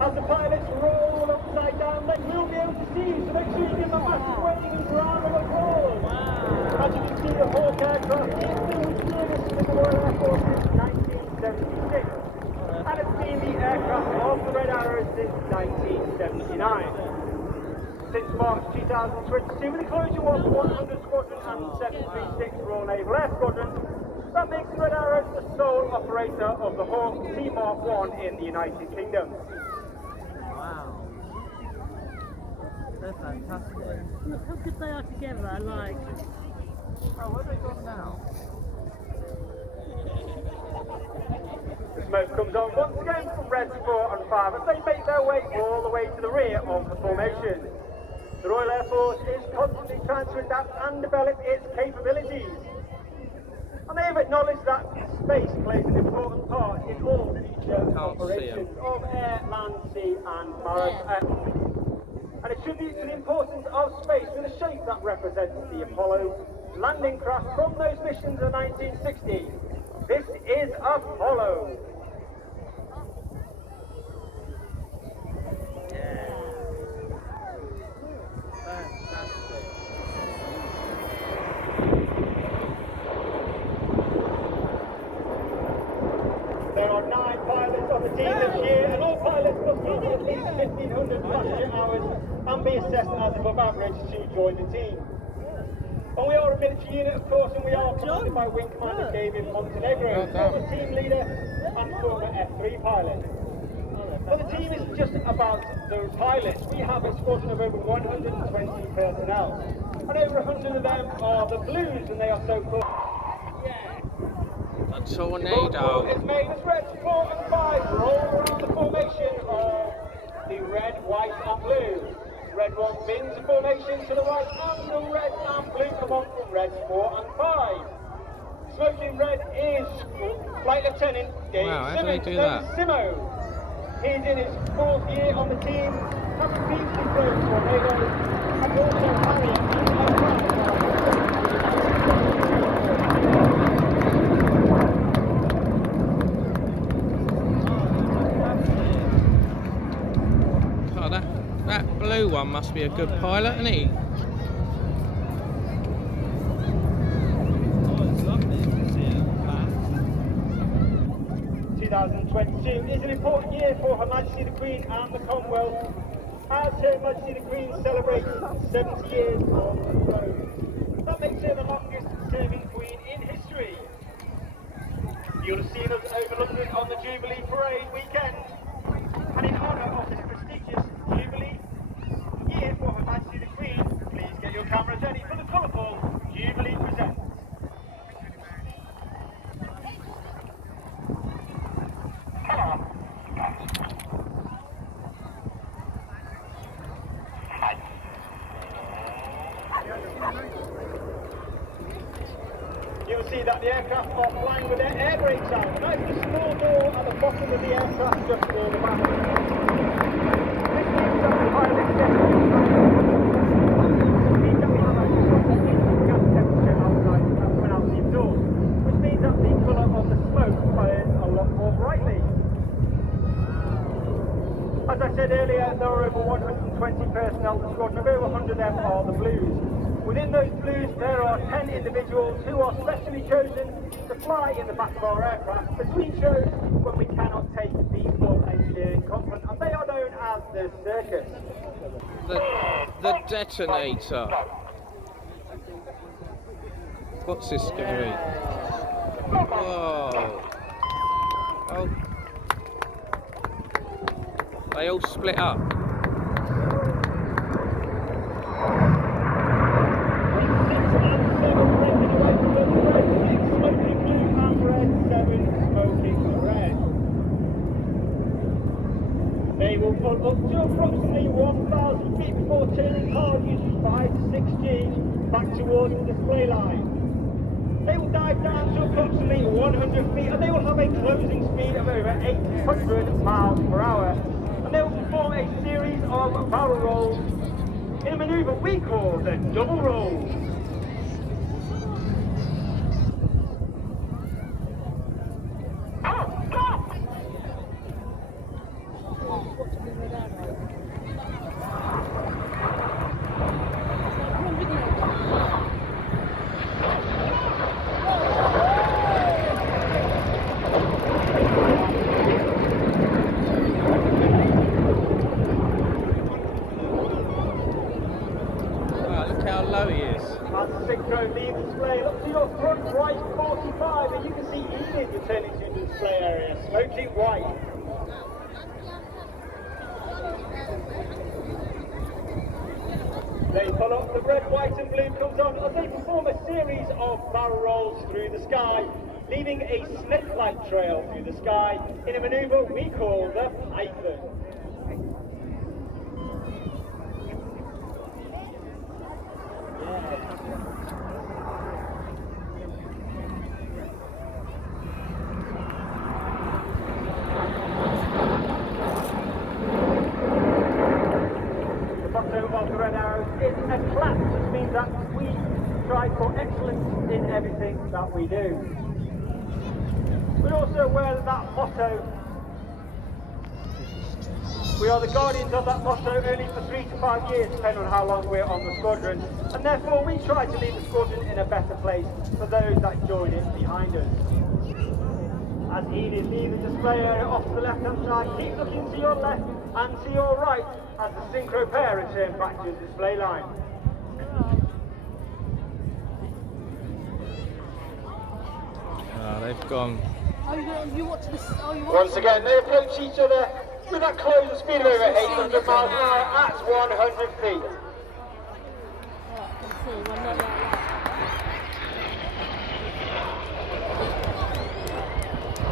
As the pilots roll upside down, they will be able to see, so make sure you give them a massive waving round of applause. As you can see, the Hawk aircraft is still in service with the Royal Air Force since 1976, and it's been the aircraft of the Red Arrows since 1979. Since March 2022, with the closure of the 100 Squadron and 736 Royal Naval Air Squadron, that makes the Red Arrows the sole operator of the Hawk T Mark 1 in the United Kingdom. Wow. They're fantastic. Look how good they are together, like... Oh, where have they gone now? The smoke comes on once again from Reds 4 and 5 as they make their way all the way to the rear of the formation. The Royal Air Force is constantly trying to adapt and develop its capabilities. And they have acknowledged that space plays an important part in all future operations of air, land, sea and maritime. And it should be to the importance of space with a shape that represents the Apollo landing craft from those missions in 1960. This is Apollo. There are 9 pilots on the team this year, and all pilots must have at least 1,500 passenger hours and be assessed as above average to join the team. And we are a military unit, of course, and we are commanded by Wing Commander David Montenegro, former team leader and former F3 pilot. But the team isn't just about those pilots. We have a squadron of over 120 personnel, and over 100 of them are the Blues, and they are so called. A tornado. It's made as Reds 4 and 5 roll around the formation of the red, white and blue. Red 1 spins the formation to the right and the red and blue come on from Reds 4 and 5. Smoking red is Flight Lieutenant Dave Simmons, Simo. He's in his 4th year on the team, having previously flown tornadoes and also Harrier and That blue one must be a good pilot, isn't he? Oh, it's lovely to see it back. 2022 is an important year for Her Majesty the Queen and the Commonwealth as Her Majesty the Queen celebrates 70 years on the throne. That makes her the longest serving Queen in history. You'll have seen us over London on the Jubilee Parade weekend, and in honour of this prestigious Jubilee year for Her Majesty the Queen, please get your cameras ready for the colourful Jubilee Presents. You'll see that the aircraft are flying with their air brakes out. That is the small door at the bottom of the aircraft just for the back. This means that the pilots get means that we have a gas temperature outside coming out the exhaust, which means that the colour of the smoke burns a lot more brightly. As I said earlier, there are over 120 personnel in the squadron, over 100 of them are the Blues. Within those Blues, there are 10 individuals who are specially chosen to fly in the back of our aircraft between shows when we cannot take the full engineering complement, and they are known as the Circus. The detonator. What's this going to be? Whoa. Oh. They all split up. They will pull up to approximately 1,000 feet before turning hard using 5 to 6G back towards the display line. They will dive down to approximately 100 feet and they will have a closing speed of over 800 miles per hour. And they will perform a series of barrel rolls in a manoeuvre we call the double roll. smoking white. They follow up, the red, white and blue comes on as they perform a series of barrel rolls through the sky, leaving a snake-like trail through the sky in a manoeuvre we call the Python. Of the Red Arrows is a clap, which means that we strive for excellence in everything that we do. We're also aware that that motto, we are the guardians of that motto only for 3 to 5 years, depending on how long we're on the squadron, and therefore we try to leave the squadron in a better place for those that join it behind us. As Enid leaves the display area off to the left-hand side, keep looking to your left and to your right as the synchro pair return back to the display line. They've gone. You watch this. Once again, they approach each other with that closing speed of over 800 miles an hour at 100 feet.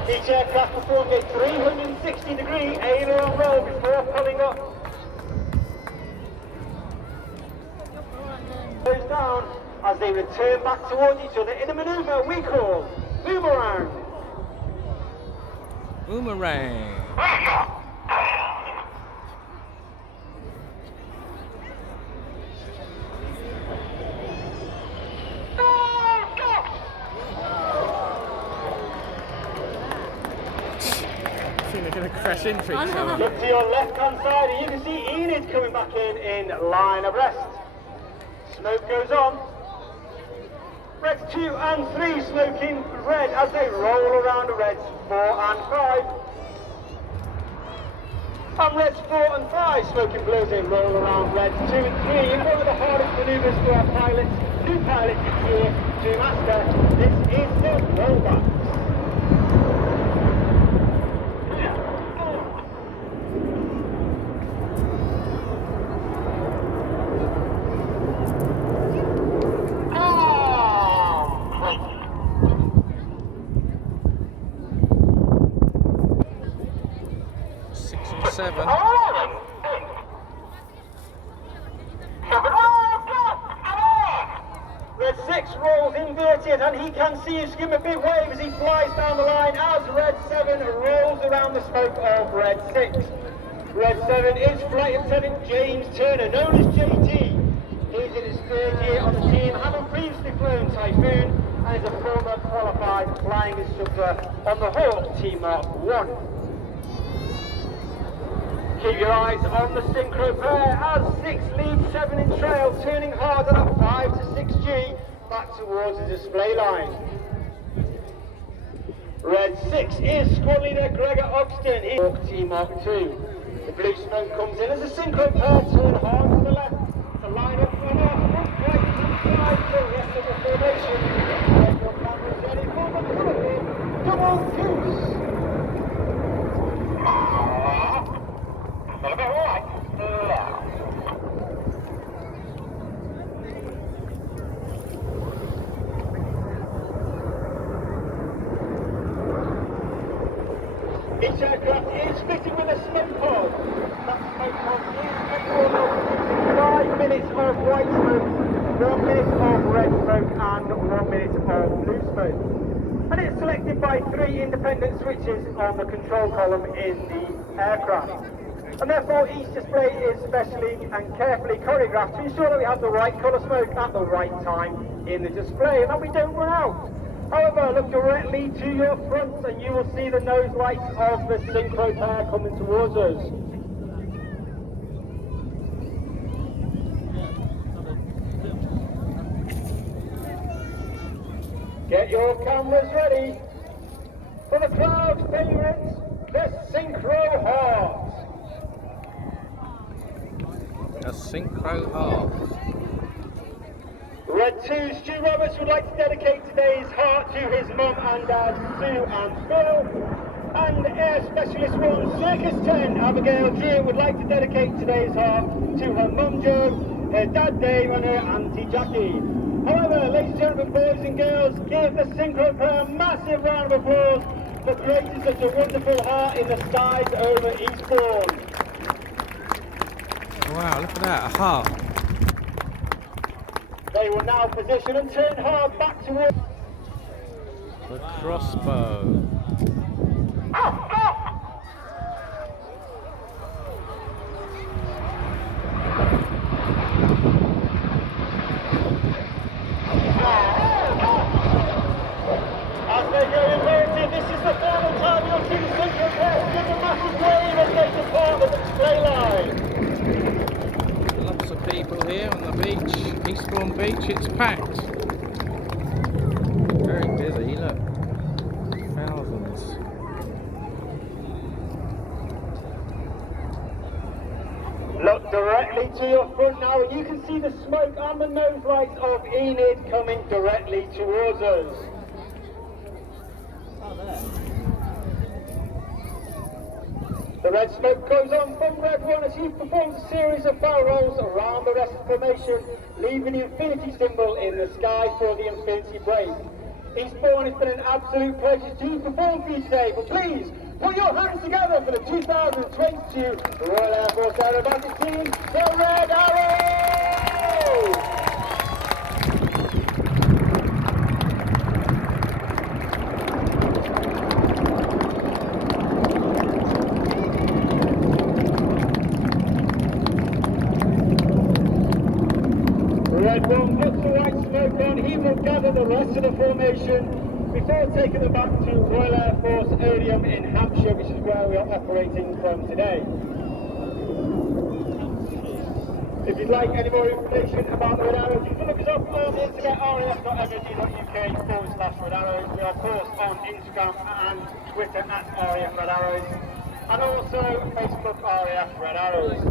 Each aircraft performed a 360-degree aileron roll before pulling up. Goes down as they return back towards each other in a manoeuvre we call boomerang. Boomerang. I think they're going to crash into each other. Look to your left-hand side and you can see Enid coming back in line abreast. Smoke goes on. Reds 2 and 3 smoking red as they roll around the Reds 4 and 5. And Reds 4 and 5 smoking blue as they roll around Reds 2 and 3. And one of the hardest manoeuvres for our pilots, new pilots here to master. This is the rollback. Seven. Red 6 rolls inverted and he can see you skim a big wave as he flies down the line as Red 7 rolls around the smoke of Red 6. Red 7 is Flight Attendant James Turner, known as JT. He's in his 3rd year on the team, having previously flown Typhoon and is a former qualified flying instructor on the Hawk T Mark 1. Keep your eyes on the synchro pair as 6 leads 7 in trail, turning hard at 5 to 6G back towards the display line. Red 6 is squad leader Gregor Ogston in Hawk T Mark 2. The blue smoke comes in as the synchro pair turn hard to the left to line up for half front right to side for the rest of the formation. Get your cameras ready for the colourful double goose. Each aircraft is fitted with a smoke pod. That smoke pod is capable of 5 minutes of white smoke, 1 minute of red smoke and 1 minute of blue smoke. And it's selected by 3 independent switches on the control column in the aircraft. And therefore each display is specially and carefully choreographed to ensure that we have the right colour smoke at the right time in the display and that we don't run out. However, look directly to your front and you will see the nose lights of the synchro pair coming towards us. Get your cameras ready for the crowd favourite, the Synchro Heart. A synchro heart. Red 2, Stu Roberts would like to dedicate today's heart to his mum and dad, Sue and Phil. And specialist one, Circus 10, Abigail Drew, would like to dedicate today's half to her mum Jo, her dad Dave and her auntie Jackie. However, ladies and gentlemen, boys and girls, give the synchro pair a massive round of applause for creating such a wonderful heart in the skies over Eastbourne. Wow, look at that, a heart. They will now position and turn hard back towards... The crossbow. As they go inverted, this is the final time you'll see the synchro pair give a massive wave as they depart the display line. Lots of people here on the beach, Eastbourne Beach, it's packed. Very busy, look. Thousands. Look directly to your front now and you can see the smoke and the nose lights of Enid coming directly towards us. The red smoke goes on from Red 1 as he performs a series of barrel rolls around the rest of the formation, leaving the infinity symbol in the sky for the infinity break. Eastbourne, it's been an absolute pleasure to perform for you today, but please put your hands together for the 2022 Royal Air Force Aerobatic Team, the Red Arrows! Red 1 puts the white smoke on, he will gather the rest of the formation before taking them back to Royal Air Force Odium in Hampshire, which is where we are operating from today. If you'd like any more information about the Red Arrows, you can look us up on the internet, raf.mod.uk/Red Arrows. We are of course on Instagram and Twitter @RAF Red Arrows, and also Facebook RAF Red Arrows.